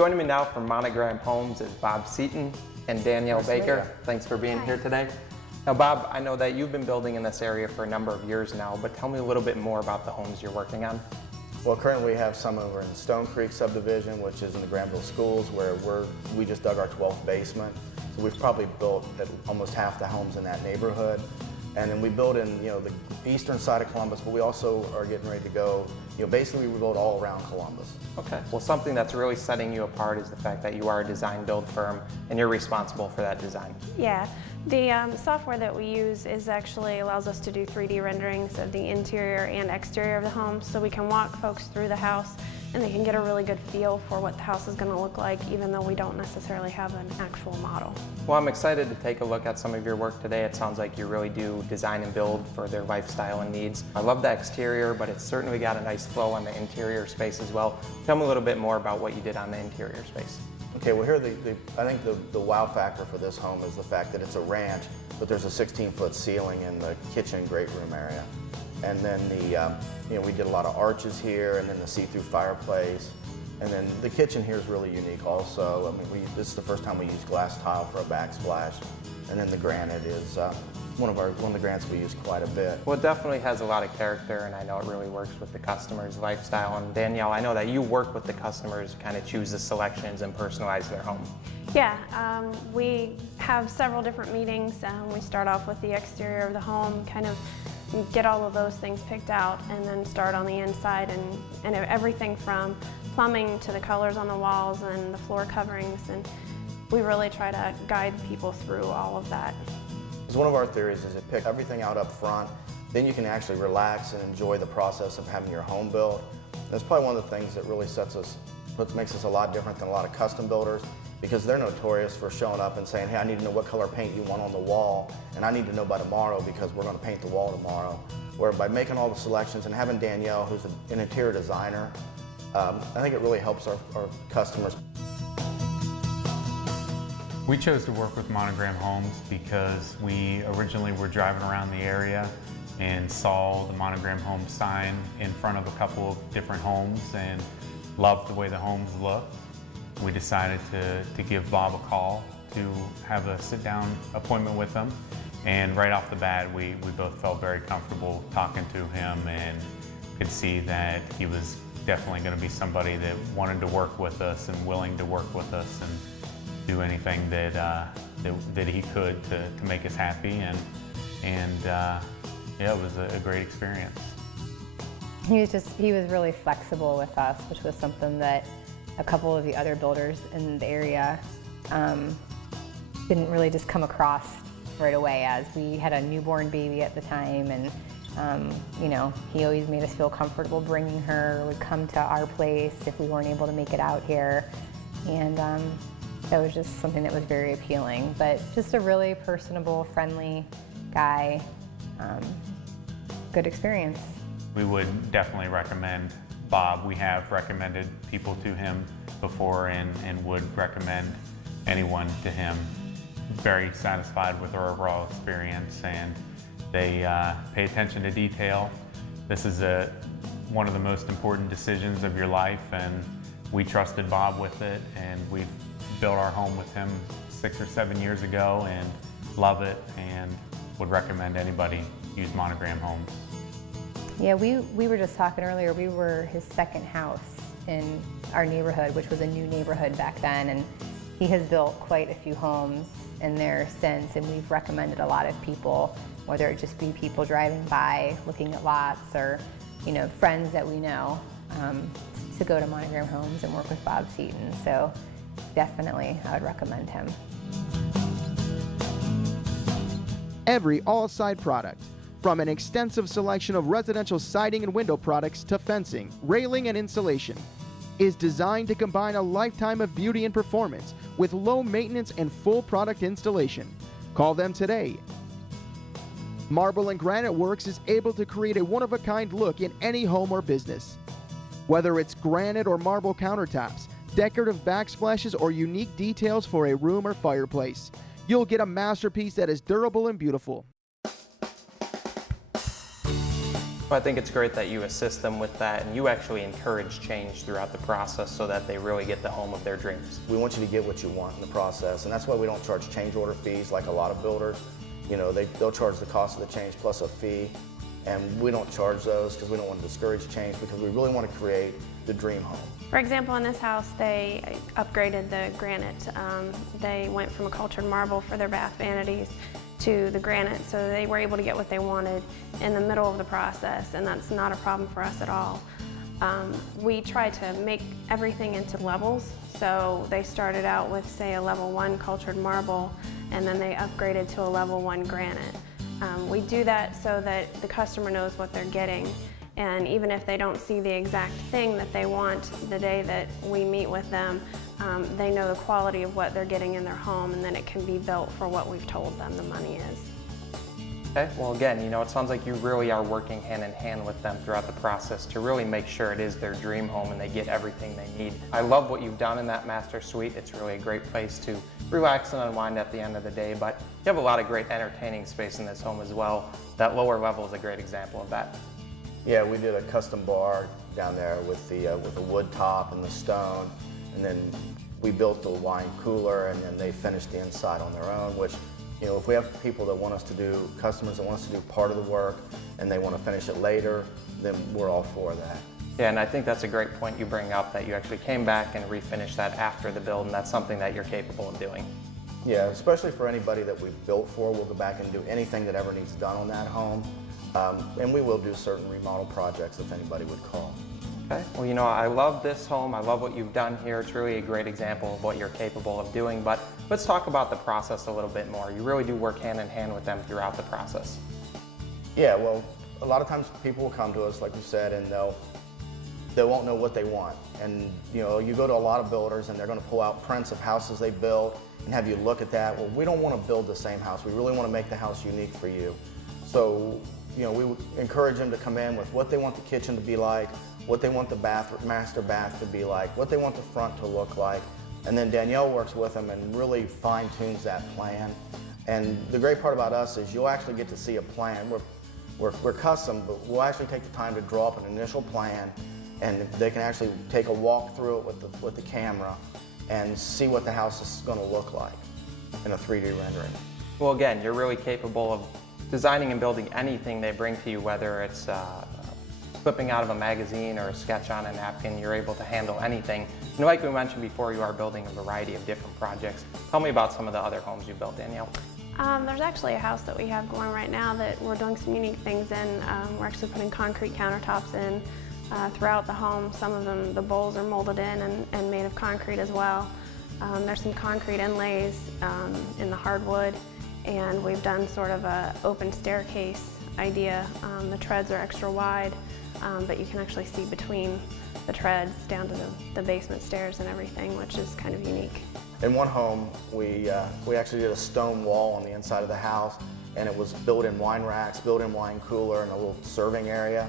Joining me now from Monogram Homes is Bob Seaton and Danielle Baker. Thanks for being here today. Now Bob, I know that you've been building in this area for a number of years now, but tell me a little bit more about the homes you're working on. Well, currently we have some over in Stone Creek subdivision, which is in the Granville schools, where we just dug our 12th basement. So we've probably built almost half the homes in that neighborhood. And then we build in, the eastern side of Columbus, but we also are getting ready to go, basically we build all around Columbus. Okay. Well, something that's really setting you apart is the fact that you are a design build firm and you're responsible for that design. Yeah. The software that we use actually allows us to do 3D renderings of the interior and exterior of the home, so we can walk folks through the house and they can get a really good feel for what the house is going to look like, even though we don't necessarily have an actual model. Well, I'm excited to take a look at some of your work today. It sounds like you really do design and build for their lifestyle and needs. I love the exterior, but it's certainly got a nice flow on the interior space as well. Tell me a little bit more about what you did on the interior space. Okay, well here, I think the wow factor for this home is the fact that it's a ranch, but there's a 16-foot ceiling in the kitchen great room area. And then we did a lot of arches here, and then the see-through fireplace. And then the kitchen here is really unique also. I mean, this is the first time we used glass tile for a backsplash. And then the granite is one of the granites we use quite a bit. Well, it definitely has a lot of character, and I know it really works with the customer's lifestyle. And Danielle, I know that you work with the customers to kind of choose the selections and personalize their home. Yeah, we have several different meetings. We start off with the exterior of the home, kind of get all of those things picked out, and then start on the inside, and everything from plumbing to the colors on the walls and the floor coverings, and we really try to guide people through all of that. Because one of our theories is to pick everything out up front, then you can actually relax and enjoy the process of having your home built. That's probably one of the things that really makes us a lot different than a lot of custom builders, because they're notorious for showing up and saying, hey, I need to know what color paint you want on the wall, and I need to know by tomorrow because we're going to paint the wall tomorrow. Where by making all the selections and having Danielle, who's an interior designer, I think it really helps our customers. We chose to work with Monogram Homes because we originally were driving around the area and saw the Monogram Home sign in front of a couple of different homes and loved the way the homes looked. We decided to give Bob a call to have a sit-down appointment with him, and right off the bat we both felt very comfortable talking to him and could see that he was definitely going to be somebody that wanted to work with us and willing to work with us and do anything that he could to make us happy, and yeah, it was a great experience. He was really flexible with us, which was something that a couple of the other builders in the area didn't really just come across right away, as we had a newborn baby at the time, and he always made us feel comfortable bringing her, would come to our place if we weren't able to make it out here, and that was just something that was very appealing. But just a really personable, friendly guy, good experience. We would definitely recommend Bob. We have recommended people to him before and would recommend anyone to him. Very satisfied with our overall experience, and they pay attention to detail. This is one of the most important decisions of your life, and we trusted Bob with it, and we've built our home with him 6 or 7 years ago and love it, and would recommend anybody use Monogram Homes. Yeah, we were just talking earlier, we were his second house in our neighborhood, which was a new neighborhood back then, and he has built quite a few homes in there since, and we've recommended a lot of people, whether it just be people driving by, looking at lots, or friends that we know, to go to Monogram Homes and work with Bob Seaton. So definitely I would recommend him. Every all-side product, from an extensive selection of residential siding and window products to fencing, railing, and insulation, is designed to combine a lifetime of beauty and performance with low maintenance and full product installation. Call them today. Marble and Granite Works is able to create a one-of-a-kind look in any home or business. Whether it's granite or marble countertops, decorative backsplashes, or unique details for a room or fireplace, you'll get a masterpiece that is durable and beautiful. I think it's great that you assist them with that and you actually encourage change throughout the process so that they really get the home of their dreams. We want you to get what you want in the process, and that's why we don't charge change order fees like a lot of builders. You know, they'll charge the cost of the change plus a fee, and we don't charge those because we don't want to discourage change, because we really want to create the dream home. For example, in this house, they upgraded the granite. They went from a cultured marble for their bath vanities to the granite, so they were able to get what they wanted in the middle of the process, and that's not a problem for us at all. We try to make everything into levels, so they started out with, say, a level 1 cultured marble, and then they upgraded to a level 1 granite. We do that so that the customer knows what they're getting, and even if they don't see the exact thing that they want the day that we meet with them, they know the quality of what they're getting in their home, and then it can be built for what we've told them the money is. Okay, well again, you know, it sounds like you really are working hand in hand with them throughout the process to really make sure it is their dream home and they get everything they need. I love what you've done in that master suite. It's really a great place to relax and unwind at the end of the day, but you have a lot of great entertaining space in this home as well. That lower level is a great example of that. Yeah, we did a custom bar down there with the wood top and the stone, and then we built the wine cooler, and then they finished the inside on their own, which, you know, if we have people that want us to do, customers that want us to do part of the work and they want to finish it later, then we're all for that. Yeah, and I think that's a great point you bring up, that you actually came back and refinished that after the build, and that's something that you're capable of doing. Yeah, especially for anybody that we've built for, we'll go back and do anything that ever needs done on that home. And we will do certain remodel projects if anybody would call. Okay, well, you know, I love this home. I love what you've done here. It's really a great example of what you're capable of doing, but let's talk about the process a little bit more. You really do work hand in hand with them throughout the process. Yeah, well, a lot of times people will come to us, like you said, and they won't know what they want. And, you know, you go to a lot of builders and they're going to pull out prints of houses they built and have you look at that. Well, we don't want to build the same house. We really want to make the house unique for you. So, you know, we would encourage them to come in with what they want the kitchen to be like, what they want the master bath to be like, what they want the front to look like. And then Danielle works with them and really fine-tunes that plan. And the great part about us is you'll actually get to see a plan. We're custom, but we'll actually take the time to draw up an initial plan, and they can actually take a walk through it with the camera and see what the house is going to look like in a 3D rendering. Well, again, you're really capable of designing and building anything they bring to you, whether it's flipping out of a magazine or a sketch on a napkin. You're able to handle anything. And like we mentioned before, you are building a variety of different projects. Tell me about some of the other homes you built, Danielle. There's actually a house that we have going right now that we're doing some unique things in. We're actually putting concrete countertops in throughout the home. Some of them, the bowls are molded in and made of concrete as well. There's some concrete inlays in the hardwood, and we've done sort of a open staircase idea. The treads are extra wide, but you can actually see between the treads down to the basement stairs and everything, which is kind of unique. In one home, we actually did a stone wall on the inside of the house, and it was built-in wine racks, built-in wine cooler, and a little serving area.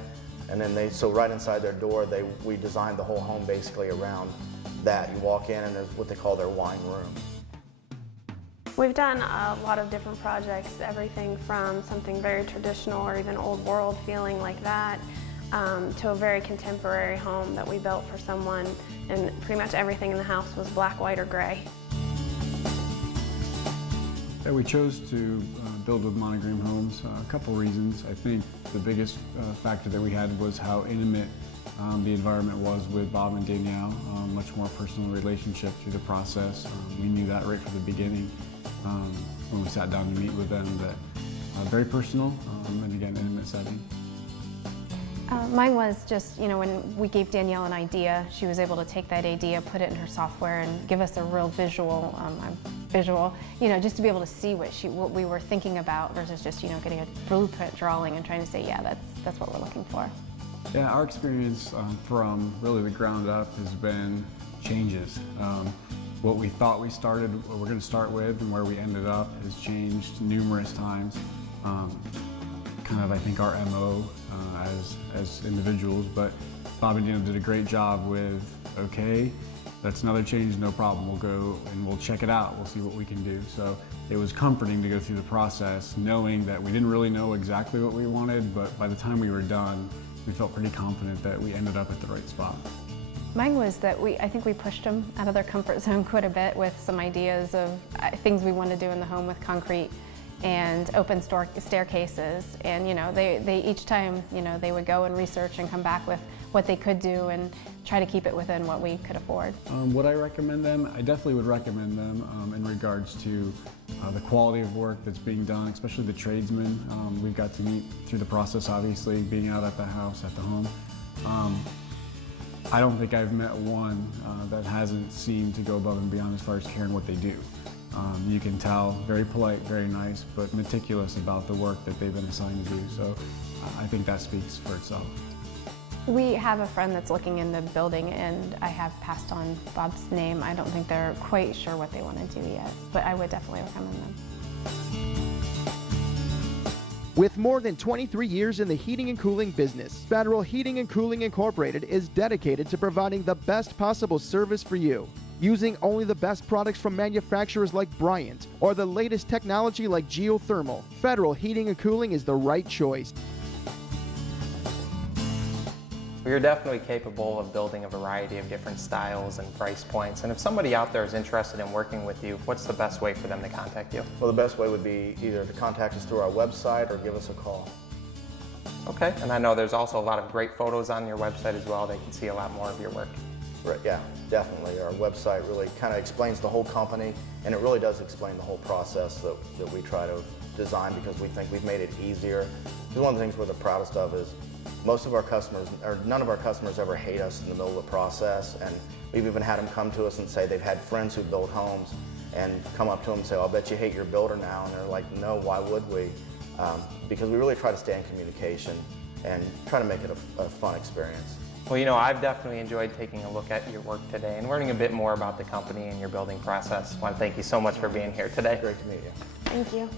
And then so right inside their door, we designed the whole home basically around that. You walk in and there's what they call their wine room. We've done a lot of different projects, everything from something very traditional or even old world feeling like that, to a very contemporary home that we built for someone, and pretty much everything in the house was black, white, or gray. Yeah, we chose to build with Monogram Homes. A couple reasons. I think the biggest factor that we had was how intimate the environment was with Bob and Danielle. Much more personal relationship through the process. We knew that right from the beginning when we sat down to meet with them, that very personal and again, intimate setting. Mine was just, you know, when we gave Danielle an idea, she was able to take that idea, put it in her software, and give us a real visual, you know, just to be able to see what we were thinking about versus just, you know, getting a blueprint drawing and trying to say, yeah, that's what we're looking for. Yeah, our experience from really the ground up has been changes. What we thought we started, what we're going to start with, and where we ended up has changed numerous times. Kind of, I think, our MO as individuals, but Bob and Danielle did a great job with, okay, that's another change, no problem. We'll go and we'll check it out. We'll see what we can do. So it was comforting to go through the process, knowing that we didn't really know exactly what we wanted, but by the time we were done, we felt pretty confident that we ended up at the right spot. Mine was that I think we pushed them out of their comfort zone quite a bit with some ideas of things we wanted to do in the home with concrete and open staircases. And they each time, they would go and research and come back with what they could do and try to keep it within what we could afford. Would I recommend them? I definitely would recommend them in regards to the quality of work that's being done, especially the tradesmen. We've got to meet through the process, obviously, being out at the house, at the home. I don't think I've met one that hasn't seemed to go above and beyond as far as caring what they do. You can tell, very polite, very nice, but meticulous about the work that they've been assigned to do. So I think that speaks for itself. We have a friend that's looking in the building, and I have passed on Bob's name. I don't think they're quite sure what they want to do yet, but I would definitely recommend them. With more than 23 years in the heating and cooling business, Federal Heating and Cooling Incorporated is dedicated to providing the best possible service for you. Using only the best products from manufacturers like Bryant or the latest technology like geothermal, Federal Heating and Cooling is the right choice. You're definitely capable of building a variety of different styles and price points. And if somebody out there is interested in working with you, what's the best way for them to contact you? Well, the best way would be either to contact us through our website or give us a call. Okay, and I know there's also a lot of great photos on your website as well. They can see a lot more of your work. Right, yeah, definitely. Our website really kind of explains the whole company, and it really does explain the whole process that we try to design, because we think we've made it easier. Because one of the things we're the proudest of is most of our customers, or none of our customers ever hate us in the middle of the process, and we've even had them come to us and say they've had friends who build homes and come up to them and say, "I'll bet you hate your builder now," and they're like, "No, why would we?" Because we really try to stay in communication and try to make it a fun experience. Well, I've definitely enjoyed taking a look at your work today and learning a bit more about the company and your building process. I want to thank you so much for being here today. Great to meet you. Thank you.